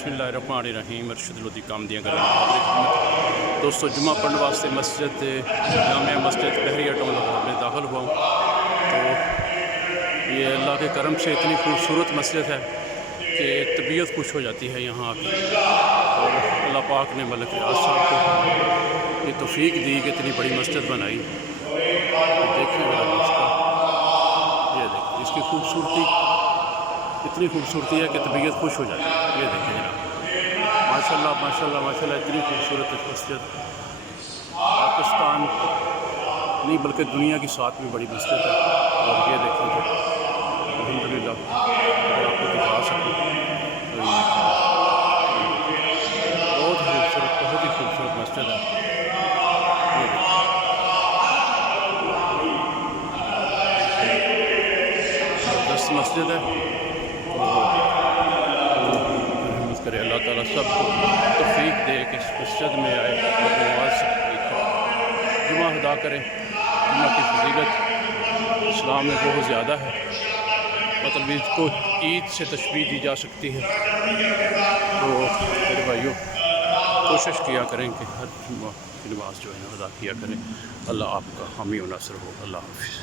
बिस्मिल्लाहिर्रहमानिर्रहीम अरशद लोधी काम दियां गल्लां हाज़िर खिदमत दोस्तों जुम्मा पढ़ने वास्ते मस्जिद जामिया मस्जिद बहरिया टाउन लाहौर में दाखिल हुआ हूँ। तो ये अल्लाह के करम से इतनी खूबसूरत मस्जिद है कि तबीयत खुश हो जाती है यहाँ आके। और अल्लाह पाक ने मलिक रियाज साहब को ये तौफीक दी कि इतनी बड़ी मस्जिद बनाई। देखिए ये देखिए इसकी खूबसूरती इतनी खूबसूरती है कि तबीयत खुश हो जाती है। ये देखिए जनाब माशाल्लाह माशाल्लाह माशाल्लाह इतनी खूबसूरत मस्जिद पाकिस्तान नहीं बल्कि दुनिया की 7वीं बड़ी मस्जिद है। और ये देखेंगे अल्हम्दुलिल्लाह अगर आपको दिखा सकूँ तो ये बहुत ही खूबसूरत मस्जिद है। ये देखिए 10 मस्जिद है। करे अल्लाह ताला सबको तौफीक दे कि इस मस्जिद में आए और नमाज जुमा अदा करें। जुमा की फजीलत इस्लाम में बहुत ज़्यादा है, मतलब इसको ईद से तशबीह दी जा सकती है। तो मेरे भाइयों कोशिश किया करें कि हर जुमा की नमाज जो है अदा किया करें। अल्लाह आपका हामी व नासर हो। अल्लाह हाफ़िज़।